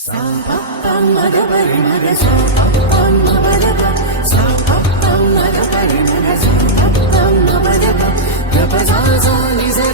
सा pa pa ma ga pa re ma ga sa pa pa ma ba ga pa sa pa pa ma ga pa re ma ga sa pa pa ma ba ga pa ga pa sa sa ni sa